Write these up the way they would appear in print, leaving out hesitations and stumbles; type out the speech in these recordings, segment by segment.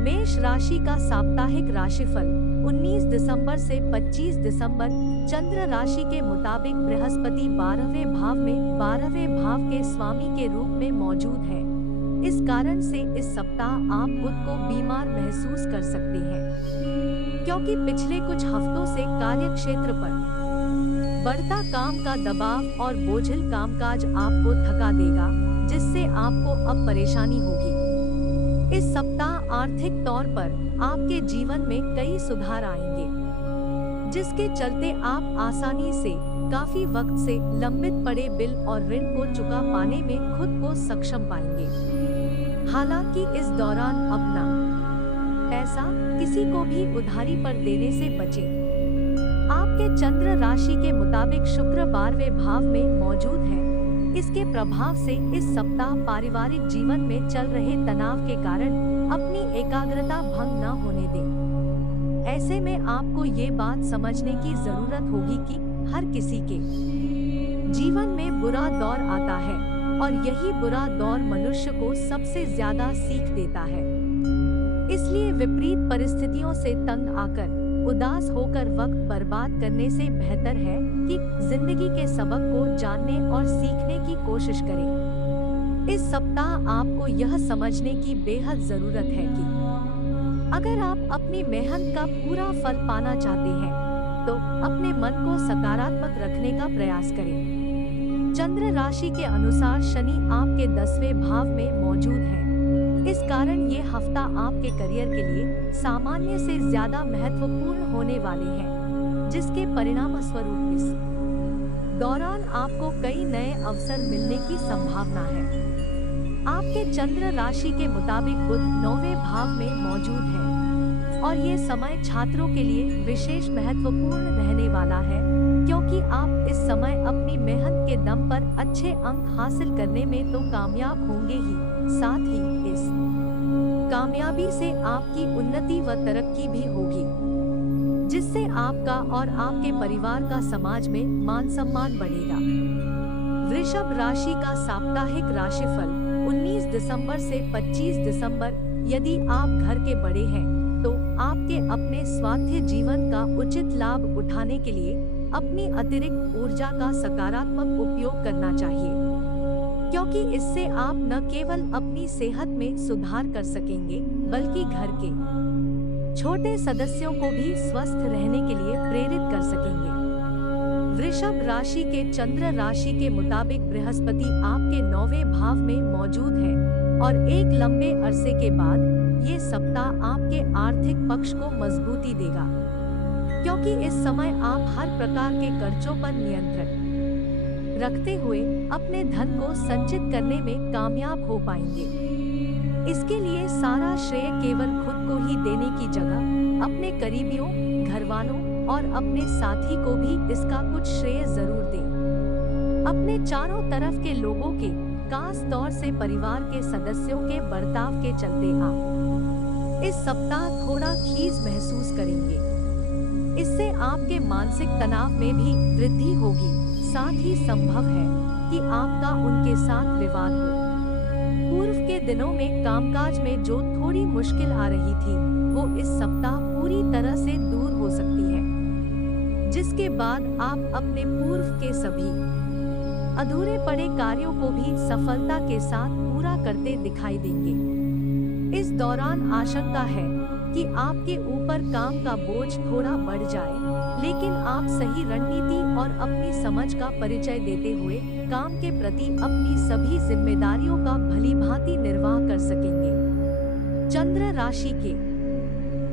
मेष राशि का साप्ताहिक राशिफल 19 दिसंबर से 25 दिसंबर। चंद्र राशि के मुताबिक बृहस्पति 12वें भाव में 12वें भाव के स्वामी के रूप में मौजूद है। इस कारण से इस सप्ताह आप खुद को बीमार महसूस कर सकते हैं, क्योंकि पिछले कुछ हफ्तों से कार्य क्षेत्र पर बढ़ता काम का दबाव और बोझिल कामकाज आपको थका देगा, जिससे आपको अब परेशानी होगी। इस सप्ताह आर्थिक तौर पर आपके जीवन में कई सुधार आएंगे, जिसके चलते आप आसानी से काफी वक्त से लंबित पड़े बिल और ऋण को चुका पाने में खुद को सक्षम पाएंगे। हालांकि इस दौरान अपना पैसा किसी को भी उधारी पर देने से बचें। आपके चंद्र राशि के मुताबिक शुक्र 12वें भाव में मौजूद है। इसके प्रभाव से इस सप्ताह पारिवारिक जीवन में चल रहे तनाव के कारण अपनी एकाग्रता भंग न होने दें। ऐसे में आपको ये बात समझने की जरूरत होगी कि हर किसी के जीवन में बुरा दौर आता है और यही बुरा दौर मनुष्य को सबसे ज्यादा सीख देता है। इसलिए विपरीत परिस्थितियों से तंग आकर उदास होकर वक्त बर्बाद करने से बेहतर है कि जिंदगी के सबक को जानने और सीखने की कोशिश करें। इस सप्ताह आपको यह समझने की बेहद जरूरत है कि अगर आप अपनी मेहनत का पूरा फल पाना चाहते हैं, तो अपने मन को सकारात्मक रखने का प्रयास करें। चंद्र राशि के अनुसार शनि आपके 10वें भाव में मौजूद है। इस कारण ये हफ्ता आपके करियर के लिए सामान्य से ज्यादा महत्वपूर्ण होने वाले हैं, जिसके परिणाम स्वरूप इस दौरान आपको कई नए अवसर मिलने की संभावना है। आपके चंद्र राशि के मुताबिक बुध 9वें भाव में मौजूद है और ये समय छात्रों के लिए विशेष महत्वपूर्ण रहने वाला है, क्योंकि आप इस समय अपनी मेहनत के दम पर अच्छे अंक हासिल करने में तो कामयाब होंगे ही, साथ ही इस कामयाबी से आपकी उन्नति व तरक्की भी होगी, जिससे आपका और आपके परिवार का समाज में मान सम्मान बढ़ेगा। वृषभ राशि का साप्ताहिक राशिफल 19 दिसंबर से 25 दिसंबर। यदि आप घर के बड़े हैं, तो आपके अपने स्वास्थ्य जीवन का उचित लाभ उठाने के लिए अपनी अतिरिक्त ऊर्जा का सकारात्मक उपयोग करना चाहिए, क्योंकि इससे आप न केवल अपनी सेहत में सुधार कर सकेंगे, बल्कि घर के छोटे सदस्यों को भी स्वस्थ रहने के लिए प्रेरित कर सकेंगे। वृषभ राशि के चंद्र राशि के मुताबिक बृहस्पति आपके 9वें भाव में मौजूद है और एक लंबे अरसे के बाद ये सप्ताह आपके आर्थिक पक्ष को मजबूती देगा, क्योंकि इस समय आप हर प्रकार के कर्जों पर नियंत्रण रखते हुए अपने धन को संचित करने में कामयाब हो पाएंगे। इसके लिए सारा श्रेय केवल खुद को ही देने की जगह अपने करीबियों, घरवालों और अपने साथी को भी इसका कुछ श्रेय जरूर दें। अपने चारों तरफ के लोगों के, खास तौर से परिवार के सदस्यों के बर्ताव के चलते आप इस सप्ताह थोड़ा खीज महसूस करेंगे। इससे आपके मानसिक तनाव में भी वृद्धि होगी। साथ ही संभव है कि आपका उनके साथ विवाद हो। पूर्व के दिनों में कामकाज में जो थोड़ी मुश्किल आ रही थी, वो इस सप्ताह पूरी तरह से दूर हो सकती है, जिसके बाद आप अपने पूर्व के सभी अधूरे पड़े कार्यों को भी सफलता के साथ पूरा करते दिखाई देंगे। इस दौरान आशंका है कि आपके ऊपर काम का बोझ थोड़ा बढ़ जाए, लेकिन आप सही रणनीति और अपनी समझ का परिचय देते हुए काम के प्रति अपनी सभी जिम्मेदारियों का भलीभांति निर्वाह कर सकेंगे। चंद्र राशि के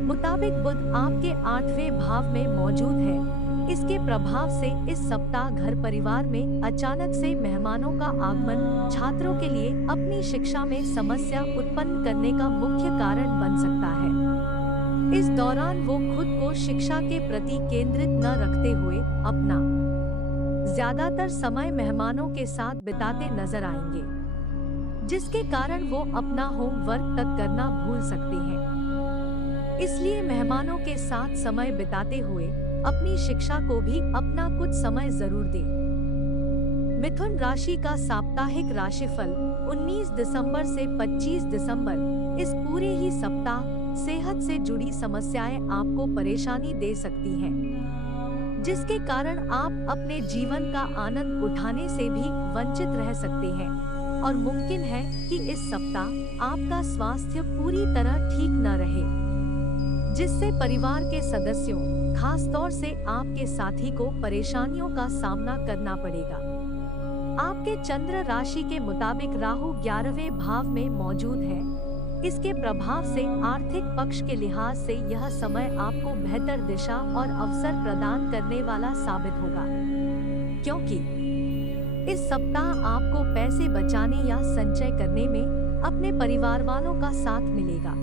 मुताबिक बुध आपके 8वें भाव में मौजूद है। इसके प्रभाव से इस सप्ताह घर परिवार में अचानक से मेहमानों का आगमन छात्रों के लिए अपनी शिक्षा में समस्या उत्पन्न करने का मुख्य कारण बन सकता है। इस दौरान वो खुद को शिक्षा के प्रति केंद्रित न रखते हुए अपना ज्यादातर समय मेहमानों के साथ बिताते नजर आएंगे, जिसके कारण वो अपना होमवर्क तक करना भूल सकते हैं। इसलिए मेहमानों के साथ समय बिताते हुए अपनी शिक्षा को भी अपना कुछ समय जरूर दें। मिथुन राशि का साप्ताहिक राशिफल 19 दिसंबर से 25 दिसंबर। इस पूरे ही सप्ताह सेहत से जुड़ी समस्याएं आपको परेशानी दे सकती हैं, जिसके कारण आप अपने जीवन का आनंद उठाने से भी वंचित रह सकते हैं और मुमकिन है कि इस सप्ताह आपका स्वास्थ्य पूरी तरह ठीक न रहे, जिससे परिवार के सदस्यों, खास तौर से आपके साथी को परेशानियों का सामना करना पड़ेगा। आपके चंद्र राशि के मुताबिक राहु 11वें भाव में मौजूद है। इसके प्रभाव से आर्थिक पक्ष के लिहाज से यह समय आपको बेहतर दिशा और अवसर प्रदान करने वाला साबित होगा, क्योंकि इस सप्ताह आपको पैसे बचाने या संचय करने में अपने परिवार वालों का साथ मिलेगा।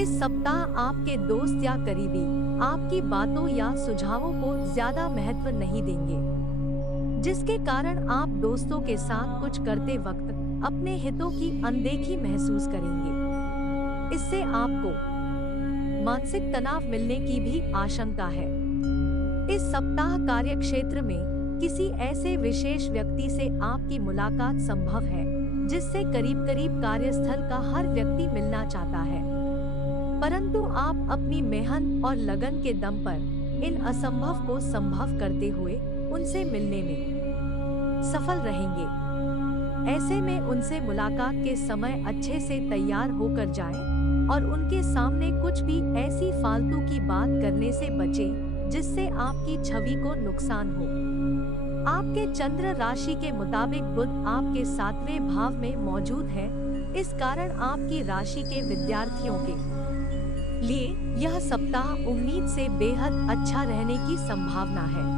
इस सप्ताह आपके दोस्त या करीबी आपकी बातों या सुझावों को ज्यादा महत्व नहीं देंगे, जिसके कारण आप दोस्तों के साथ कुछ करते वक्त अपने हितों की अनदेखी महसूस करेंगे। इससे आपको मानसिक तनाव मिलने की भी आशंका है। इस सप्ताह कार्यक्षेत्र में किसी ऐसे विशेष व्यक्ति से आपकी मुलाकात संभव है जिससे करीब करीब कार्यस्थल का हर व्यक्ति मिलना चाहता है, परंतु आप अपनी मेहनत और लगन के दम पर इन असंभव को संभव करते हुए उनसे मिलने में सफल रहेंगे। ऐसे में उनसे मुलाकात के समय अच्छे से तैयार होकर जाएं और उनके सामने कुछ भी ऐसी फालतू की बात करने से बचें जिससे आपकी छवि को नुकसान हो। आपके चंद्र राशि के मुताबिक बुध आपके 7वें भाव में मौजूद है। इस कारण आपकी राशि के विद्यार्थियों के लिए यह सप्ताह उम्मीद से बेहद अच्छा रहने की संभावना है।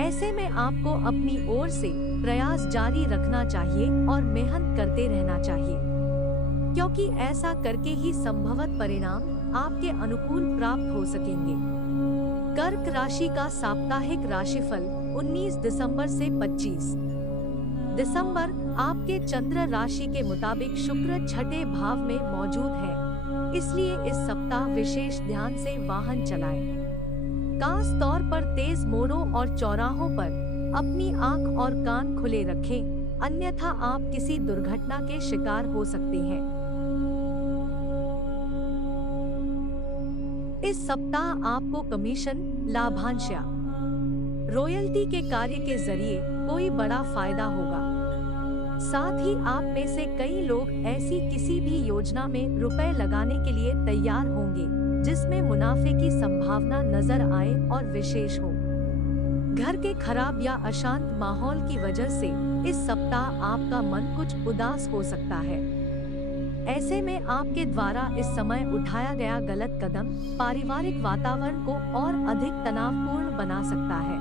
ऐसे में आपको अपनी ओर से प्रयास जारी रखना चाहिए और मेहनत करते रहना चाहिए, क्योंकि ऐसा करके ही संभवत परिणाम आपके अनुकूल प्राप्त हो सकेंगे। कर्क राशि का साप्ताहिक राशिफल 19 दिसंबर से 25 दिसंबर। आपके चंद्र राशि के मुताबिक शुक्र 6ठे भाव में मौजूद है, इसलिए इस सप्ताह विशेष ध्यान से वाहन चलाएं। खास तौर पर तेज मोड़ों और चौराहों पर अपनी आंख और कान खुले रखें, अन्यथा आप किसी दुर्घटना के शिकार हो सकते हैं। इस सप्ताह आपको कमीशन, लाभांश या रॉयल्टी के कार्य के जरिए कोई बड़ा फायदा होगा। साथ ही आप में से कई लोग ऐसी किसी भी योजना में रुपए लगाने के लिए तैयार होंगे जिसमें मुनाफे की संभावना नजर आए और विशेष हो। घर के खराब या अशांत माहौल की वजह से इस सप्ताह आपका मन कुछ उदास हो सकता है। ऐसे में आपके द्वारा इस समय उठाया गया गलत कदम पारिवारिक वातावरण को और अधिक तनावपूर्ण बना सकता है,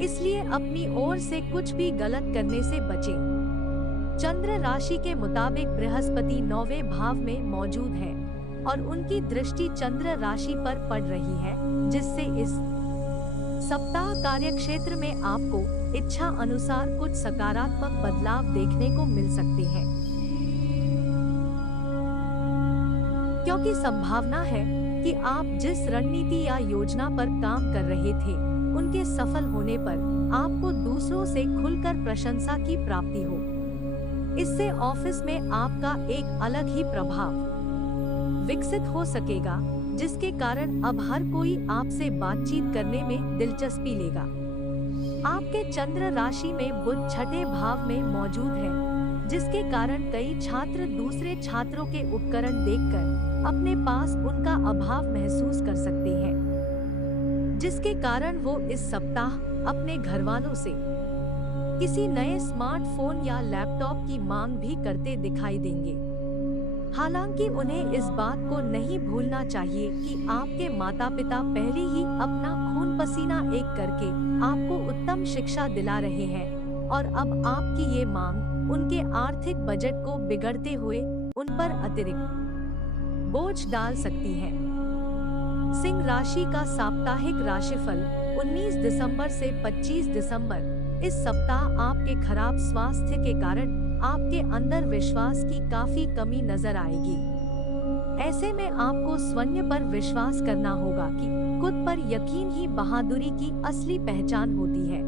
इसलिए अपनी ओर से कुछ भी गलत करने से बचें। चंद्र राशि के मुताबिक बृहस्पति 9वें भाव में मौजूद है और उनकी दृष्टि चंद्र राशि पर पड़ रही है, जिससे इस सप्ताह कार्यक्षेत्र में आपको इच्छा अनुसार कुछ सकारात्मक बदलाव देखने को मिल सकते हैं, क्योंकि संभावना है कि आप जिस रणनीति या योजना पर काम कर रहे थे उनके सफल होने पर आपको दूसरों से खुलकर प्रशंसा की प्राप्ति हो। इससे ऑफिस में आपका एक अलग ही प्रभाव विकसित हो सकेगा, जिसके कारण अब हर कोई आपसे बातचीत करने में दिलचस्पी लेगा। आपके चंद्र राशि में बुध 6ठे भाव में मौजूद है, जिसके कारण कई छात्र दूसरे छात्रों के उपकरण देखकर अपने पास उनका अभाव महसूस कर सकते हैं, जिसके कारण वो इस सप्ताह अपने घरवालों से किसी नए स्मार्टफोन या लैपटॉप की मांग भी करते दिखाई देंगे। हालांकि उन्हें इस बात को नहीं भूलना चाहिए कि आपके माता पिता पहले ही अपना खून पसीना एक करके आपको उत्तम शिक्षा दिला रहे हैं और अब आपकी ये मांग उनके आर्थिक बजट को बिगड़ते हुए उन पर अतिरिक्त बोझ डाल सकती है। सिंह राशि का साप्ताहिक राशिफल 19 दिसंबर से 25 दिसंबर। इस सप्ताह आपके खराब स्वास्थ्य के कारण आपके अंदर विश्वास की काफी कमी नजर आएगी। ऐसे में आपको स्वयं पर विश्वास करना होगा कि खुद पर यकीन ही बहादुरी की असली पहचान होती है,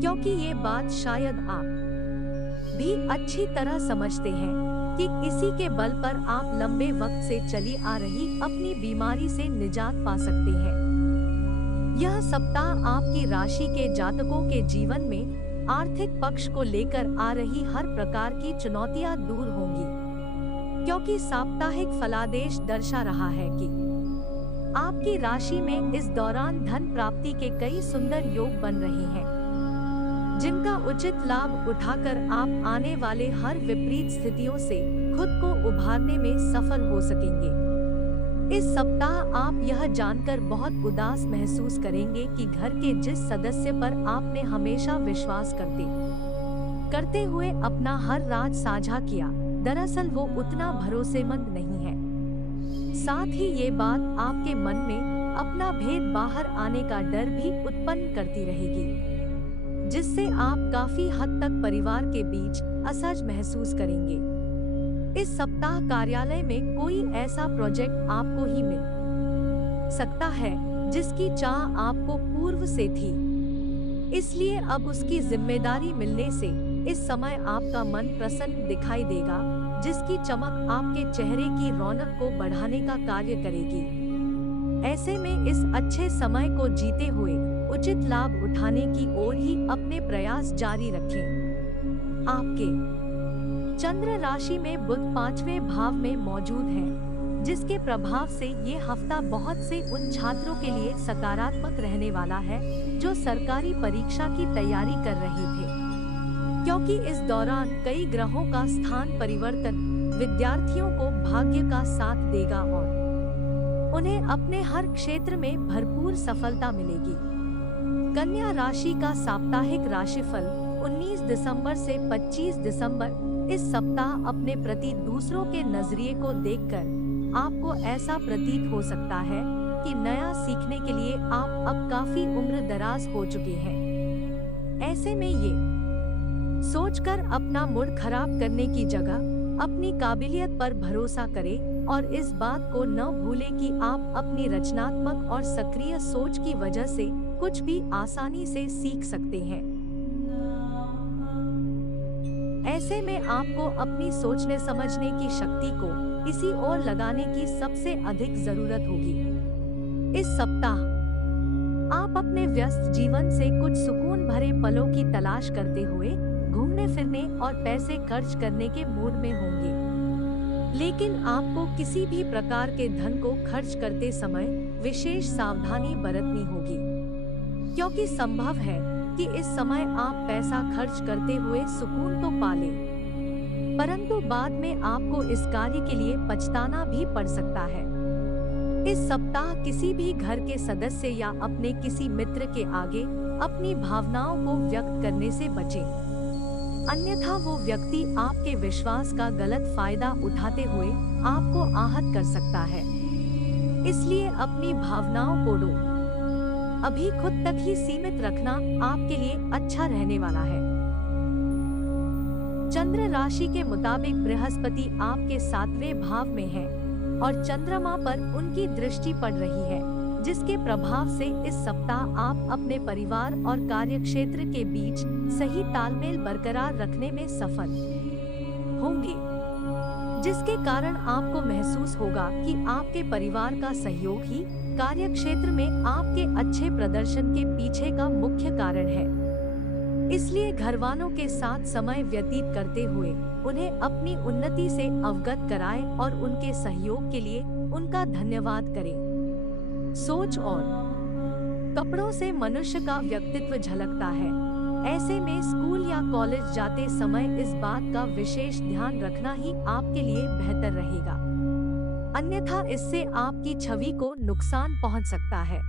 क्योंकि ये बात शायद आप भी अच्छी तरह समझते हैं। कि इसी के बल पर आप लंबे वक्त से चली आ रही अपनी बीमारी से निजात पा सकते हैं। यह सप्ताह आपकी राशि के जातकों के जीवन में आर्थिक पक्ष को लेकर आ रही हर प्रकार की चुनौतियां दूर होंगी, क्योंकि साप्ताहिक फलादेश दर्शा रहा है कि आपकी राशि में इस दौरान धन प्राप्ति के कई सुंदर योग बन रहे हैं, जिनका उचित लाभ उठाकर आप आने वाले हर विपरीत स्थितियों से खुद को उभारने में सफल हो सकेंगे। इस सप्ताह आप यह जानकर बहुत उदास महसूस करेंगे कि घर के जिस सदस्य पर आपने हमेशा विश्वास करते हुए अपना हर राज साझा किया, दरअसल वो उतना भरोसेमंद नहीं है। साथ ही ये बात आपके मन में अपना भेद बाहर आने का डर भी उत्पन्न करती रहेगी, जिससे आप काफी हद तक परिवार के बीच असहज महसूस करेंगे। इस सप्ताह कार्यालय में कोई ऐसा प्रोजेक्ट आपको ही मिल सकता है जिसकी चाह आपको पूर्व से थी, इसलिए अब उसकी जिम्मेदारी मिलने से इस समय आपका मन प्रसन्न दिखाई देगा, जिसकी चमक आपके चेहरे की रौनक को बढ़ाने का कार्य करेगी। ऐसे में इस अच्छे समय को जीते हुए उचित लाभ उठाने की ओर ही अपने प्रयास जारी रखें। आपके चंद्र राशि में बुध 5वें भाव में मौजूद है, जिसके प्रभाव से ये हफ्ता बहुत से उन छात्रों के लिए सकारात्मक रहने वाला है जो सरकारी परीक्षा की तैयारी कर रहे थे, क्योंकि इस दौरान कई ग्रहों का स्थान परिवर्तन विद्यार्थियों को भाग्य का साथ देगा और उन्हें अपने हर क्षेत्र में भरपूर सफलता मिलेगी। कन्या राशि का साप्ताहिक राशिफल 19 दिसंबर से 25 दिसंबर। इस सप्ताह अपने प्रति दूसरों के नजरिए को देखकर आपको ऐसा प्रतीत हो सकता है कि नया सीखने के लिए आप अब काफी उम्र दराज हो चुके हैं। ऐसे में ये सोचकर अपना मूड खराब करने की जगह अपनी काबिलियत पर भरोसा करें और इस बात को न भूलें कि आप अपनी रचनात्मक और सक्रिय सोच की वजह से कुछ भी आसानी से सीख सकते हैं। ऐसे में आपको अपनी सोचने समझने की शक्ति को इसी ओर लगाने की सबसे अधिक जरूरत होगी। इस सप्ताह आप अपने व्यस्त जीवन से कुछ सुकून भरे पलों की तलाश करते हुए घूमने फिरने और पैसे खर्च करने के मूड में होंगे, लेकिन आपको किसी भी प्रकार के धन को खर्च करते समय विशेष सावधानी बरतनी होगी, क्योंकि संभव है कि इस समय आप पैसा खर्च करते हुए सुकून तो पा लें, परंतु बाद में आपको इस कार्य के लिए पछताना भी पड़ सकता है। इस सप्ताह किसी भी घर के सदस्य या अपने किसी मित्र के आगे अपनी भावनाओं को व्यक्त करने से बचें, अन्यथा वो व्यक्ति आपके विश्वास का गलत फायदा उठाते हुए आपको आहत कर सकता है। इसलिए अपनी भावनाओं को अभी खुद तक ही सीमित रखना आपके लिए अच्छा रहने वाला है। चंद्र राशि के मुताबिक बृहस्पति आपके 7वें भाव में है और चंद्रमा पर उनकी दृष्टि पड़ रही है, जिसके प्रभाव से इस सप्ताह आप अपने परिवार और कार्यक्षेत्र के बीच सही तालमेल बरकरार रखने में सफल होंगे, जिसके कारण आपको महसूस होगा कि आपके परिवार का सहयोग ही कार्यक्षेत्र में आपके अच्छे प्रदर्शन के पीछे का मुख्य कारण है। इसलिए घरवालों के साथ समय व्यतीत करते हुए उन्हें अपनी उन्नति से अवगत कराएं और उनके सहयोग के लिए उनका धन्यवाद करें। सोच और कपड़ों से मनुष्य का व्यक्तित्व झलकता है। ऐसे में स्कूल या कॉलेज जाते समय इस बात का विशेष ध्यान रखना ही आपके लिए बेहतर रहेगा, अन्यथा इससे आपकी छवि को नुकसान पहुंच सकता है।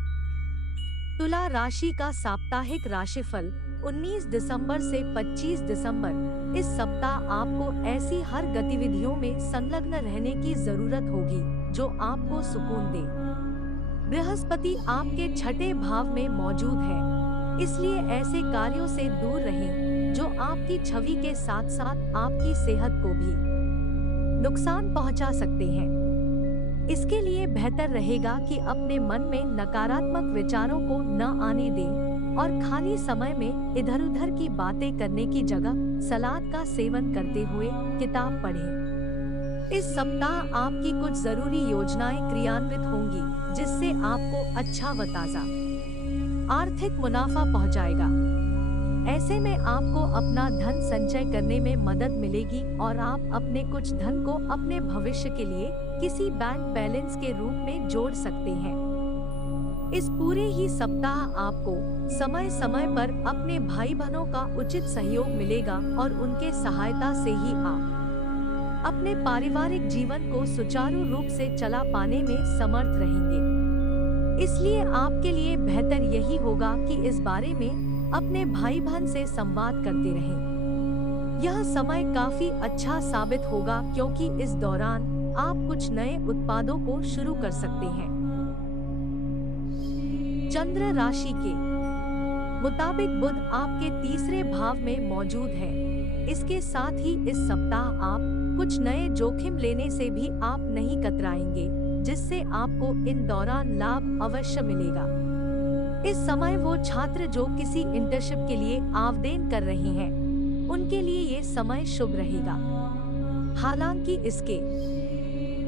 तुला राशि का साप्ताहिक राशिफल 19 दिसंबर से 25 दिसंबर। इस सप्ताह आपको ऐसी हर गतिविधियों में संलग्न रहने की जरूरत होगी जो आपको सुकून दे। बृहस्पति आपके 6ठे भाव में मौजूद है, इसलिए ऐसे कार्यों से दूर रहें जो आपकी छवि के साथ साथ आपकी सेहत को भी नुकसान पहुंचा सकते हैं। इसके लिए बेहतर रहेगा कि अपने मन में नकारात्मक विचारों को न आने दें और खाली समय में इधर-उधर की बातें करने की जगह सलाद का सेवन करते हुए किताब पढ़ें। इस सप्ताह आपकी कुछ जरूरी योजनाएं क्रियान्वित होंगी, जिससे आपको अच्छा व ताजा आर्थिक मुनाफा पहुंचाएगा। ऐसे में आपको अपना धन संचय करने में मदद मिलेगी और आप अपने कुछ धन को अपने भविष्य के लिए किसी बैंक बैलेंस के रूप में जोड़ सकते हैं। इस पूरे ही सप्ताह आपको समय समय पर अपने भाई बहनों का उचित सहयोग मिलेगा और उनके सहायता से ही आप अपने पारिवारिक जीवन को सुचारू रूप से चला पाने में समर्थ रहेंगे। इसलिए आपके लिए बेहतर यही होगा कि इस बारे में अपने भाई बहन से संवाद करते रहें। यह समय काफी अच्छा साबित होगा क्योंकि इस दौरान आप कुछ नए उत्पादों को शुरू कर सकते हैं। चंद्र राशि के मुताबिक बुध आपके तीसरे भाव में मौजूद है। इसके साथ ही इस सप्ताह आप कुछ नए जोखिम लेने से भी आप नहीं कतराएंगे, जिससे आपको इन दौरान लाभ अवश्य मिलेगा। इस समय वो छात्र जो किसी इंटर्नशिप के लिए आवेदन कर रहे हैं, उनके लिए ये समय शुभ रहेगा। हालांकि इसके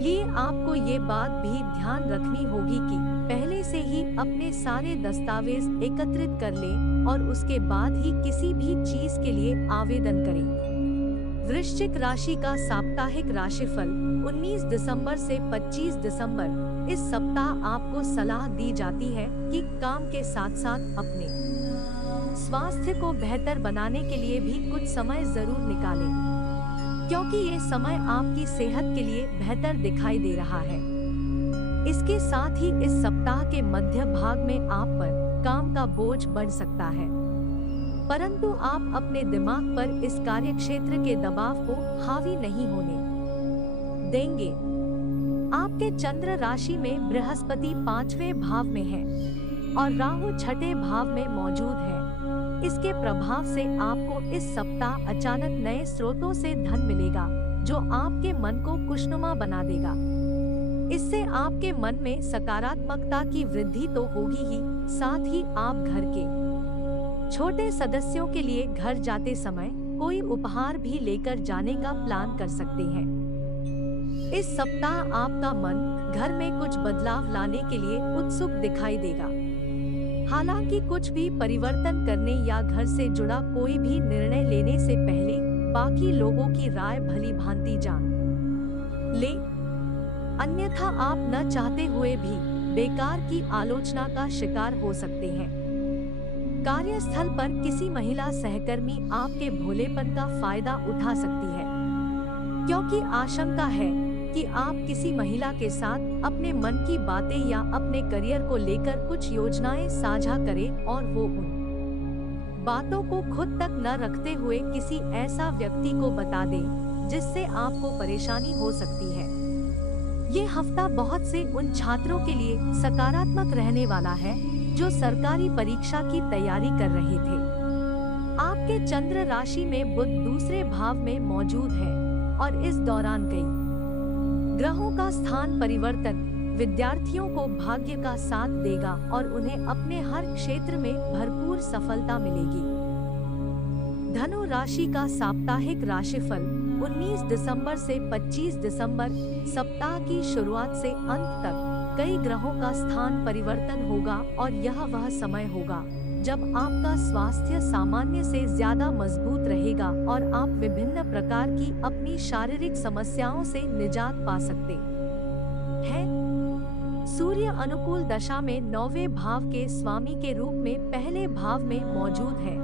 लिए आपको ये बात भी ध्यान रखनी होगी कि पहले से ही अपने सारे दस्तावेज एकत्रित कर लें और उसके बाद ही किसी भी चीज के लिए आवेदन करें। वृश्चिक राशि का साप्ताहिक राशिफल 19 दिसंबर से 25 दिसंबर। इस सप्ताह आपको सलाह दी जाती है कि काम के साथ साथ अपने स्वास्थ्य को बेहतर बनाने के लिए भी कुछ समय जरूर निकालें, क्योंकि ये समय आपकी सेहत के लिए बेहतर दिखाई दे रहा है। इसके साथ ही इस सप्ताह के मध्य भाग में आप पर काम का बोझ बढ़ सकता है, परंतु आप अपने दिमाग पर इस कार्य क्षेत्र के दबाव को हावी नहीं होने देंगे। आपके चंद्र राशि में बृहस्पति 5वें भाव में है और राहु 6ठे भाव में मौजूद है। इसके प्रभाव से आपको इस सप्ताह अचानक नए स्रोतों से धन मिलेगा, जो आपके मन को खुशनुमा बना देगा। इससे आपके मन में सकारात्मकता की वृद्धि तो होगी ही, साथ ही आप घर के छोटे सदस्यों के लिए घर जाते समय कोई उपहार भी लेकर जाने का प्लान कर सकते हैं। इस सप्ताह आपका मन घर में कुछ बदलाव लाने के लिए उत्सुक दिखाई देगा। हालांकि कुछ भी परिवर्तन करने या घर से जुड़ा कोई भी निर्णय लेने से पहले बाकी लोगों की राय भली भांति जान ले, अन्यथा आप न चाहते हुए भी बेकार की आलोचना का शिकार हो सकते हैं। कार्यस्थल पर किसी महिला सहकर्मी आपके भोलेपन का फायदा उठा सकती है, क्योंकि आशंका है कि आप किसी महिला के साथ अपने मन की बातें या अपने करियर को लेकर कुछ योजनाएं साझा करें और वो उन बातों को खुद तक न रखते हुए किसी ऐसा व्यक्ति को बता दें जिससे आपको परेशानी हो सकती है। ये हफ्ता बहुत से उन छात्रों के लिए सकारात्मक रहने वाला है जो सरकारी परीक्षा की तैयारी कर रहे थे। आपके चंद्र राशि में बुध दूसरे भाव में मौजूद है और इस दौरान कई ग्रहों का स्थान परिवर्तन विद्यार्थियों को भाग्य का साथ देगा और उन्हें अपने हर क्षेत्र में भरपूर सफलता मिलेगी। धनु राशि का साप्ताहिक राशिफल 19 दिसंबर से 25 दिसंबर। सप्ताह की शुरुआत से अंत तक कई ग्रहों का स्थान परिवर्तन होगा और यह वह समय होगा जब आपका स्वास्थ्य सामान्य से ज्यादा मजबूत रहेगा और आप विभिन्न प्रकार की अपनी शारीरिक समस्याओं से निजात पा सकते हैं। सूर्य अनुकूल दशा में 9वें भाव के स्वामी के रूप में पहले भाव में मौजूद है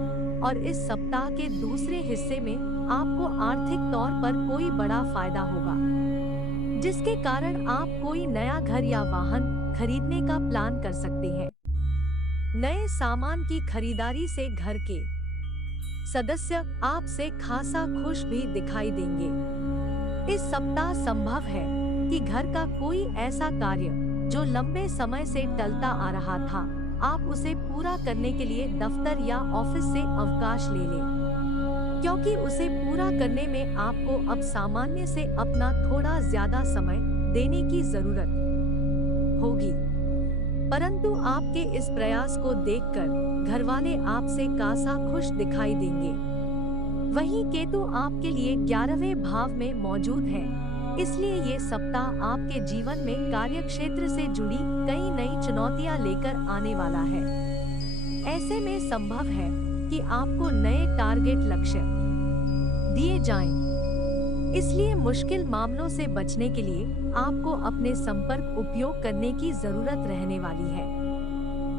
और इस सप्ताह के दूसरे हिस्से में आपको आर्थिक तौर पर कोई बड़ा फायदा होगा, जिसके कारण आप कोई नया घर या वाहन खरीदने का प्लान कर सकते हैं। नए सामान की खरीदारी से घर के सदस्य आपसे खासा खुश भी दिखाई देंगे। इस सप्ताह संभव है कि घर का कोई ऐसा कार्य जो लंबे समय से टलता आ रहा था, आप उसे पूरा करने के लिए दफ्तर या ऑफिस से अवकाश ले लें, क्योंकि उसे पूरा करने में आपको अब सामान्य से अपना थोड़ा ज्यादा समय देने की जरूरत होगी। परंतु आपके इस प्रयास को देखकर घरवाले आपसे खासा खुश दिखाई देंगे। वहीं केतु आपके लिए 11वें भाव में मौजूद है इसलिए ये सप्ताह आपके जीवन में कार्य क्षेत्र से जुड़ी कई नई चुनौतियां लेकर आने वाला है। ऐसे में संभव है कि आपको नए टारगेट लक्ष्य दिए जाएं। इसलिए मुश्किल मामलों से बचने के लिए आपको अपने संपर्क उपयोग करने की जरूरत रहने वाली है।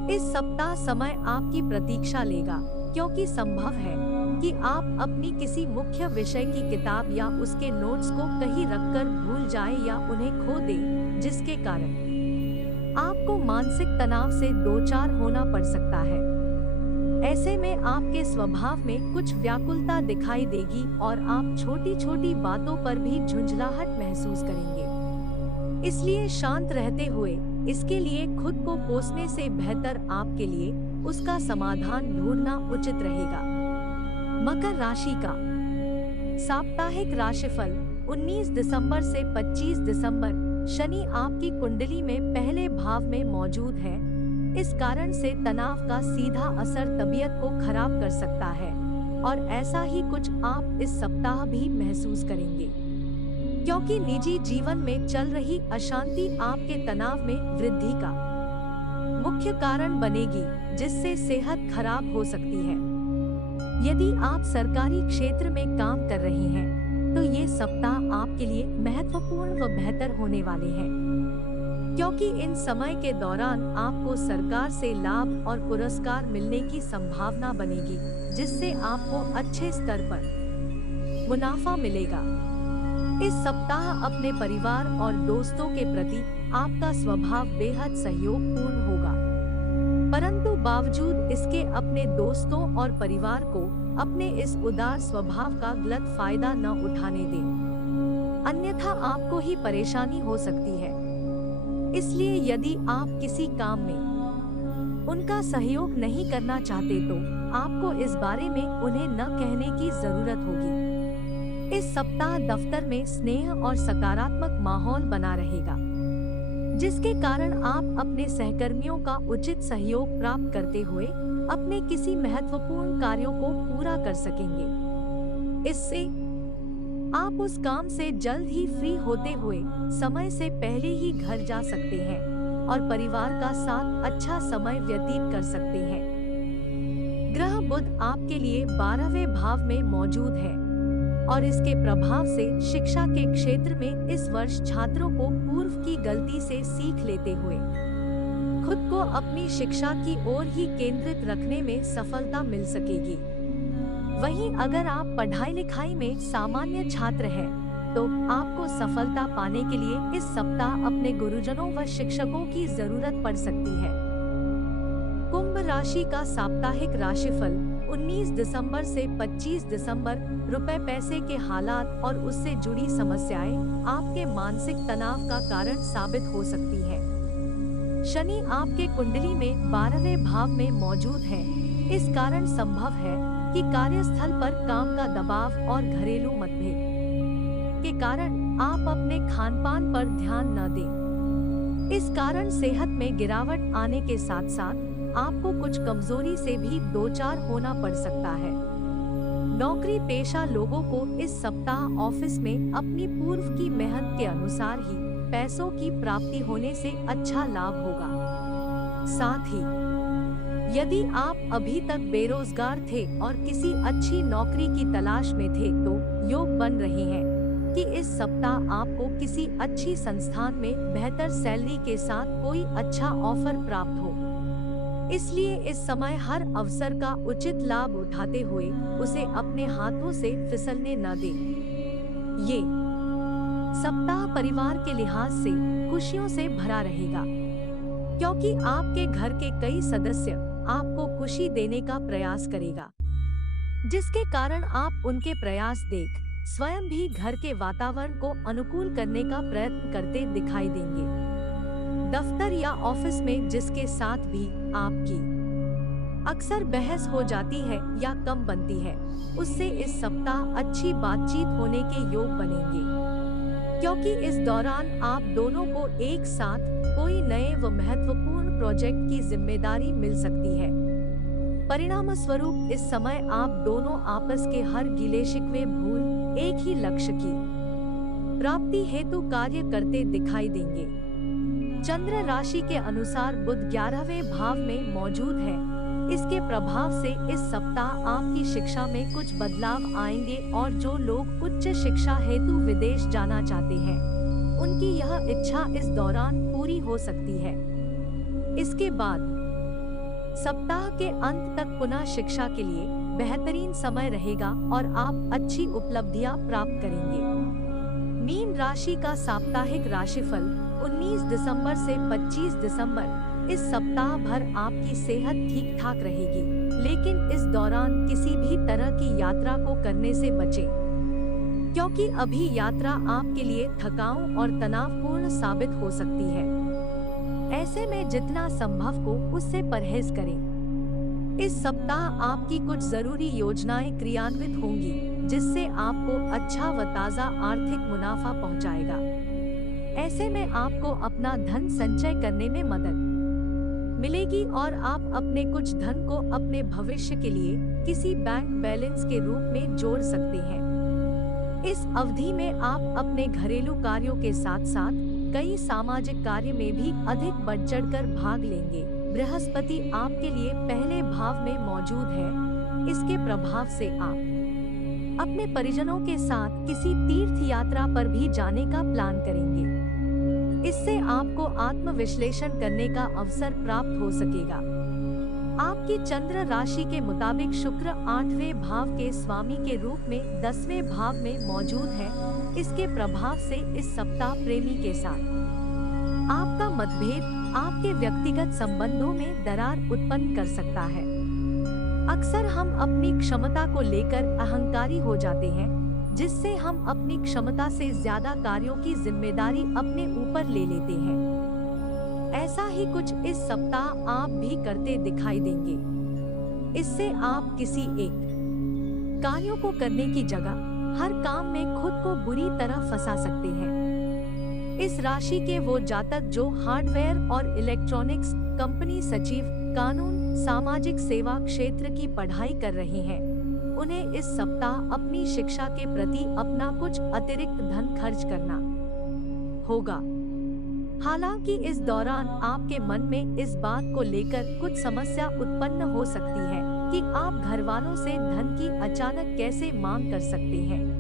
इस सप्ताह समय आपकी प्रतीक्षा लेगा, क्योंकि संभव है कि आप अपनी किसी मुख्य विषय की किताब या उसके नोट्स को कहीं रखकर भूल जाएं या उन्हें खो दें, जिसके कारण आपको मानसिक तनाव से दो चार होना पड़ सकता है। ऐसे में आपके स्वभाव में कुछ व्याकुलता दिखाई देगी और आप छोटी छोटी बातों पर भी झुंझलाहट महसूस करेंगे। इसलिए शांत रहते हुए इसके लिए खुद को कोसने से बेहतर आपके लिए उसका समाधान ढूंढना उचित रहेगा। मकर राशि का साप्ताहिक राशिफल 19 दिसंबर से 25 दिसंबर। शनि आपकी कुंडली में पहले भाव में मौजूद है। इस कारण से तनाव का सीधा असर तबीयत को खराब कर सकता है और ऐसा ही कुछ आप इस सप्ताह भी महसूस करेंगे, क्योंकि निजी जीवन में चल रही अशांति आपके तनाव में वृद्धि का मुख्य कारण बनेगी, जिससे सेहत खराब हो सकती है। यदि आप सरकारी क्षेत्र में काम कर रहे हैं तो ये सप्ताह आपके लिए महत्वपूर्ण व बेहतर होने वाले हैं, क्योंकि इन समय के दौरान आपको सरकार से लाभ और पुरस्कार मिलने की संभावना बनेगी, जिससे आपको अच्छे स्तर पर मुनाफा मिलेगा। इस सप्ताह अपने परिवार और दोस्तों के प्रति आपका स्वभाव बेहद सहयोगपूर्ण होगा, परंतु बावजूद इसके अपने दोस्तों और परिवार को अपने इस उदार स्वभाव का गलत फायदा न उठाने दें, अन्यथा आपको ही परेशानी हो सकती है। इसलिए यदि आप किसी काम में उनका सहयोग नहीं करना चाहते तो आपको इस बारे में उन्हें न कहने की जरूरत होगी। इस सप्ताह दफ्तर में स्नेह और सकारात्मक माहौल बना रहेगा, जिसके कारण आप अपने सहकर्मियों का उचित सहयोग प्राप्त करते हुए अपने किसी महत्वपूर्ण कार्यों को पूरा कर सकेंगे। इससे आप उस काम से जल्द ही फ्री होते हुए समय से पहले ही घर जा सकते हैं और परिवार का साथ अच्छा समय व्यतीत कर सकते हैं। ग्रह बुध आपके लिए 12वें भाव में मौजूद है और इसके प्रभाव से शिक्षा के क्षेत्र में इस वर्ष छात्रों को पूर्व की गलती से सीख लेते हुए खुद को अपनी शिक्षा की ओर ही केंद्रित रखने में सफलता मिल सकेगी। वहीं अगर आप पढ़ाई लिखाई में सामान्य छात्र हैं, तो आपको सफलता पाने के लिए इस सप्ताह अपने गुरुजनों व शिक्षकों की जरूरत पड़ सकती है। कुंभ राशि का साप्ताहिक राशिफल 19 दिसंबर से 25 दिसंबर। रुपए पैसे के हालात और उससे जुड़ी समस्याएं आपके मानसिक तनाव का कारण साबित हो सकती है। शनि आपके कुंडली में 12वें भाव में मौजूद है। इस कारण संभव है कि कार्यस्थल पर काम का दबाव और घरेलू मतभेद के कारण आप अपने खानपान पर ध्यान न दें। इस कारण सेहत में गिरावट आने के साथ साथ आपको कुछ कमजोरी से भी दो चार होना पड़ सकता है। नौकरी पेशा लोगों को इस सप्ताह ऑफिस में अपनी पूर्व की मेहनत के अनुसार ही पैसों की प्राप्ति होने से अच्छा लाभ होगा। साथ ही यदि आप अभी तक बेरोजगार थे और किसी अच्छी नौकरी की तलाश में थे, तो योग बन रहे हैं कि इस सप्ताह आपको किसी अच्छी संस्थान में बेहतर सैलरी के साथ कोई अच्छा ऑफर प्राप्त हो। इसलिए इस समय हर अवसर का उचित लाभ उठाते हुए उसे अपने हाथों से फिसलने न दें। ये सप्ताह परिवार के लिहाज से खुशियों से भरा रहेगा, क्योंकि आपके घर के कई सदस्य आपको खुशी देने का प्रयास करेगा, जिसके कारण आप उनके प्रयास देख स्वयं भी घर के वातावरण को अनुकूल करने का प्रयत्न करते दिखाई देंगे। दफ्तर या ऑफिस में जिसके साथ भी आपकी अक्सर बहस हो जाती है या कम बनती है, उससे इस सप्ताह अच्छी बातचीत होने के योग बनेंगे, क्योंकि इस दौरान आप दोनों को एक साथ कोई नए व महत्वपूर्ण प्रोजेक्ट की जिम्मेदारी मिल सकती है। परिणाम स्वरूप इस समय आप दोनों आपस के हर गिले शिकवे भूल एक ही लक्ष्य की प्राप्ति हेतु कार्य करते दिखाई देंगे। चंद्र राशि के अनुसार बुध 11वें भाव में मौजूद है। इसके प्रभाव से इस सप्ताह आपकी शिक्षा में कुछ बदलाव आएंगे और जो लोग उच्च शिक्षा हेतु विदेश जाना चाहते हैं उनकी यह इच्छा इस दौरान पूरी हो सकती है। इसके बाद सप्ताह के अंत तक पुनः शिक्षा के लिए बेहतरीन समय रहेगा और आप अच्छी उपलब्धियां प्राप्त करेंगे। मीन राशि का साप्ताहिक राशिफल 19 दिसंबर से 25 दिसंबर। इस सप्ताह भर आपकी सेहत ठीक ठाक रहेगी, लेकिन इस दौरान किसी भी तरह की यात्रा को करने से बचें, क्योंकि अभी यात्रा आपके लिए थकाऊ और तनावपूर्ण साबित हो सकती है। ऐसे में जितना संभव हो उससे परहेज करें। इस सप्ताह आपकी कुछ जरूरी योजनाएं क्रियान्वित होंगी, जिससे आपको अच्छा व ताज़ा आर्थिक मुनाफा पहुंचाएगा। ऐसे में आपको अपना धन संचय करने में मदद मिलेगी और आप अपने कुछ धन को अपने भविष्य के लिए किसी बैंक बैलेंस के रूप में जोड़ सकते हैं। इस अवधि में आप अपने घरेलू कार्यों के साथ साथ कई सामाजिक कार्य में भी अधिक बढ़ चढ़कर भाग लेंगे। बृहस्पति आपके लिए पहले भाव में मौजूद है। इसके प्रभाव से आप अपने परिजनों के साथ किसी तीर्थ यात्रा पर भी जाने का प्लान करेंगे। इससे आपको आत्मविश्लेषण करने का अवसर प्राप्त हो सकेगा। आपकी चंद्र राशि के मुताबिक शुक्र 8वें भाव के स्वामी के रूप में 10वें भाव में मौजूद है। इसके प्रभाव से इस सप्ताह प्रेमी के साथ आपका मतभेद आपके व्यक्तिगत संबंधों में दरार उत्पन्न कर सकता है। अक्सर हम अपनी क्षमता को लेकर अहंकारी हो जाते हैं, जिससे हम अपनी क्षमता से ज्यादा कार्यों की जिम्मेदारी अपने ऊपर ले लेते हैं। ऐसा ही कुछ इस सप्ताह आप भी करते दिखाई देंगे। इससे आप किसी एक कार्यों को करने की जगह हर काम में खुद को बुरी तरह फंसा सकते हैं। इस राशि के वो जातक जो हार्डवेयर और इलेक्ट्रॉनिक्स कंपनी, सचिव, कानून, सामाजिक सेवा क्षेत्र की पढ़ाई कर रहे हैं, उन्हें इस सप्ताह अपनी शिक्षा के प्रति अपना कुछ अतिरिक्त धन खर्च करना होगा। हालांकि इस दौरान आपके मन में इस बात को लेकर कुछ समस्या उत्पन्न हो सकती है कि आप घर वालों से धन की अचानक कैसे मांग कर सकते हैं।